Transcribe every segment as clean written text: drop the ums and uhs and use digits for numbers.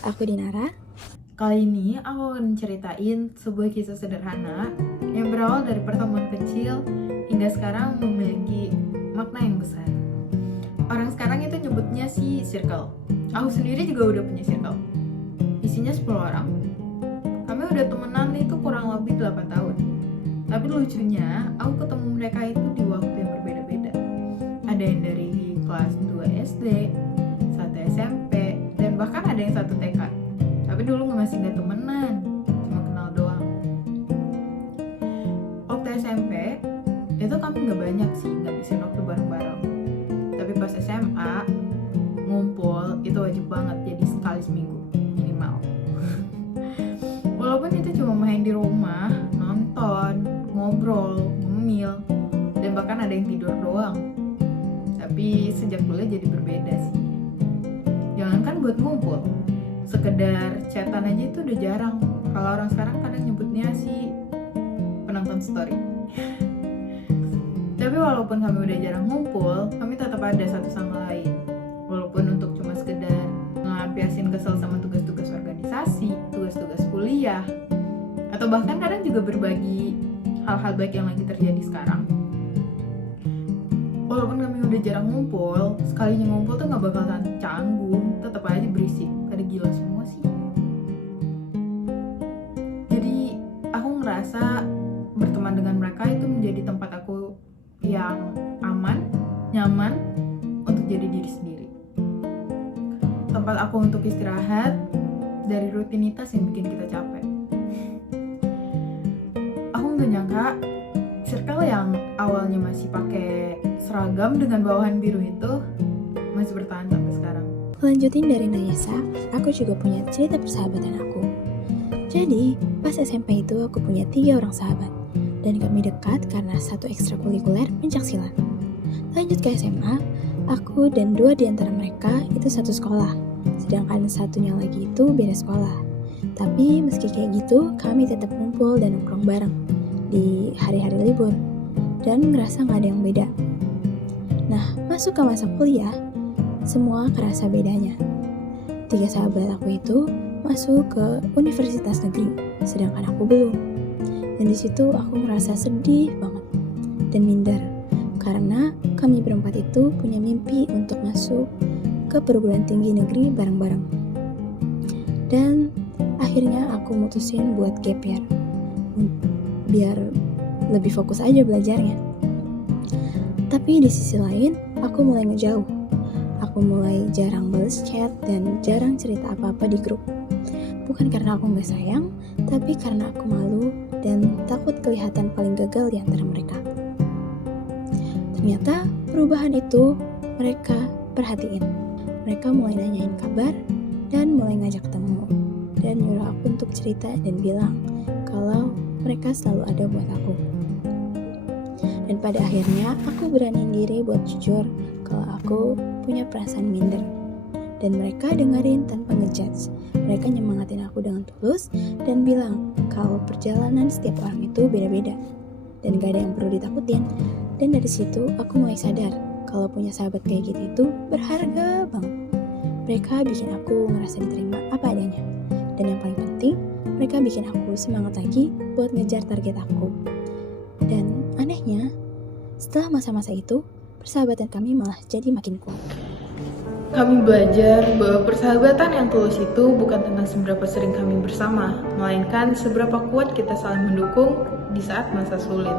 Aku Dinara. Kali ini aku akan ceritain sebuah kisah sederhana yang berawal dari pertemuan kecil hingga sekarang memiliki makna yang besar. Orang sekarang itu nyebutnya si circle. Aku sendiri juga udah punya circle. Isinya 10 orang. Kami udah temenan itu kurang lebih 8 tahun. Tapi lucunya, aku ketemu mereka itu di waktu yang berbeda-beda. Ada yang dari kelas 2 SD, 1 SMP, dan bahkan ada yang 1 TK. Tapi dulu masih gak temenan, cuma kenal doang. Waktu SMP, itu kami gak banyak sih ngabisin waktu bareng-bareng. Tapi pas SMA, ngumpul itu wajib banget, jadi sekali seminggu minimal. Walaupun itu cuma main di rumah, nonton, ngobrol, ngemil, dan bahkan ada yang tidur doang. Tapi sejak kuliah jadi berbeda sih. Jangankan buat ngumpul, sekedar chatan aja itu udah jarang. Kalau orang sekarang kadang nyebutnya sih penonton story. Tapi walaupun kami udah jarang ngumpul, kami tetap ada satu sama lain. Walaupun untuk cuma sekedar ngelampiasin kesel sama tugas-tugas organisasi, tugas-tugas kuliah, atau bahkan kadang juga berbagi hal-hal baik yang lagi terjadi sekarang. Walaupun kami udah jarang ngumpul, sekalinya ngumpul tuh gak bakalan canggung, tetap aja berisik, pada gila semua sih. Jadi aku ngerasa berteman dengan mereka itu menjadi tempat aku yang aman, nyaman untuk jadi diri sendiri. Tempat aku untuk istirahat dari rutinitas yang bikin kita capek. Aku gak nyangka circle yang awalnya masih pakai seragam dengan bawahan biru itu masih bertahan sampai sekarang. Lanjutin dari Nayesa, aku juga punya cerita persahabatan aku. Jadi, pas SMP itu aku punya 3 orang sahabat, dan kami dekat karena satu ekstrakurikuler pencaksilat. Lanjut ke SMA, aku dan 2 di antara mereka itu satu sekolah, sedangkan satunya lagi itu beda sekolah. Tapi meski kayak gitu, kami tetap kumpul dan nongkrong bareng di hari-hari libur, dan ngerasa gak ada yang beda. Nah, masuk ke masa kuliah, semua kerasa bedanya. 3 sahabat aku itu masuk ke universitas negeri, sedangkan aku belum. Dan di situ aku ngerasa sedih banget dan minder, karena kami berempat itu punya mimpi untuk masuk ke perguruan tinggi negeri bareng-bareng. Dan akhirnya aku mutusin buat gap year, biar lebih fokus aja belajarnya. Tapi di sisi lain, aku mulai ngejauh. Aku mulai jarang bales chat dan jarang cerita apa-apa di grup. Bukan karena aku gak sayang, tapi karena aku malu dan takut kelihatan paling gagal di antara mereka. Ternyata perubahan itu mereka perhatiin. Mereka mulai nanyain kabar dan mulai ngajak ketemu. Dan nyuruh aku untuk cerita dan bilang kalau mereka selalu ada buat aku. Dan pada akhirnya aku beraniin diri buat jujur kalau aku punya perasaan minder. Dan mereka dengerin tanpa ngejudge. Mereka nyemangatin aku dengan tulus dan bilang kalau perjalanan setiap orang itu beda-beda dan gak ada yang perlu ditakutin. Dan dari situ aku mulai sadar kalau punya sahabat kayak gitu itu berharga banget. Mereka bikin aku ngerasa diterima apa adanya. Dan yang paling penting, mereka bikin aku semangat lagi buat ngejar target aku. Dan anehnya, setelah masa-masa itu, persahabatan kami malah jadi makin kuat. Kami belajar bahwa persahabatan yang tulus itu bukan tentang seberapa sering kami bersama, melainkan seberapa kuat kita saling mendukung di saat masa sulit.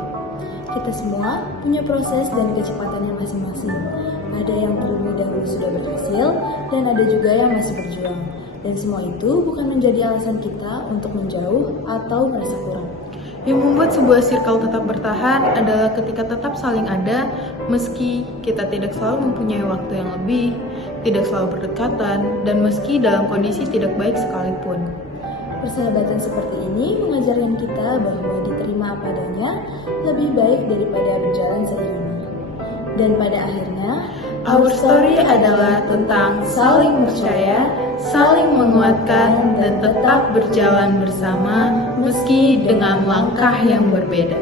Kita semua punya proses dan kecepatannya masing-masing. Ada yang terlebih dahulu sudah berhasil, dan ada juga yang masih berjuang. Dan semua itu bukan menjadi alasan kita untuk menjauh atau merasa kurang. Yang membuat sebuah circle tetap bertahan adalah ketika tetap saling ada, meski kita tidak selalu mempunyai waktu yang lebih, tidak selalu berdekatan, dan meski dalam kondisi tidak baik sekalipun. Persahabatan seperti ini mengajarkan kita bahwa diterima apa adanya lebih baik daripada berjalan seiringan. Dan pada akhirnya, Our story adalah tentang saling percaya, saling menguatkan, dan tetap berjalan bersama meski dengan langkah yang berbeda.